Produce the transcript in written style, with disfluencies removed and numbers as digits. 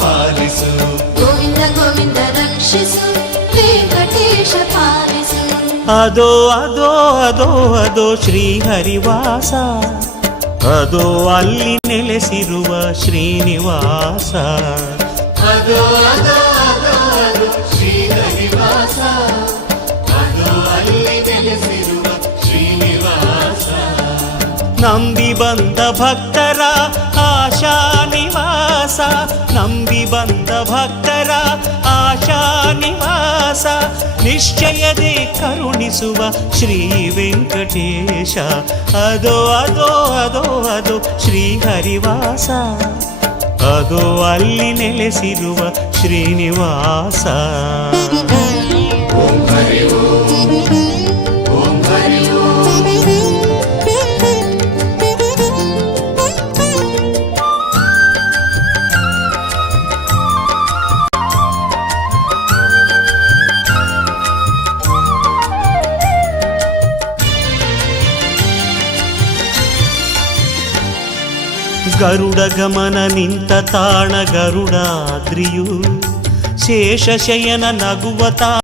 ಪಾಲಿಸು. ಗೋವಿಂದ ಗೋವಿಂದ ರಕ್ಷಿಸು, ವೆಂಕಟೇಶ ಪಾಲಿಸು. ಅದೋ ಅದೋ ಅದೋ ಅದೋ ಶ್ರೀಹರಿವಾಸ, ಅದೋ ಅಲ್ಲಿ ನೆಲೆಸಿರುವ ಶ್ರೀನಿವಾಸ. ಅದೋ ಅದೋ ಅದೋ ಅದೋ ಶ್ರೀಹರಿವಾಸ, ಅದೋ ಅಲ್ಲಿ ನೆಲೆಸಿರುವ ಶ್ರೀನಿವಾಸ. ನಂಬಿ ಬಂದ ಭಕ್ತರ ಆಶಾ ನಿವಾಸ, ನಂಬಿ ಬಂದ ಭಕ್ತರ ಆಶಾ ನಿವಾಸ. ನಿಶ್ಚಯದೇ ಕರುಣಿಸುವ ಶ್ರೀ ವೆಂಕಟೇಶ. ಅದೋ ಅದೋ ಅದೋ ಅದೋ ಶ್ರೀಹರಿವಾಸ, ಅದೋ ಅಲ್ಲಿ ನೆಲೆಸಿರುವ ಶ್ರೀನಿವಾಸ. ಓಂ ಹರಿ ಓಂ, ಓಂ ಹರಿ ಓಂ. ಗರುಡ ಗಮನ ನಿಂತ ತಾಣ ಗರುಡಾದ್ರಿಯು, ಶೇಷಶಯನ ನಗುವ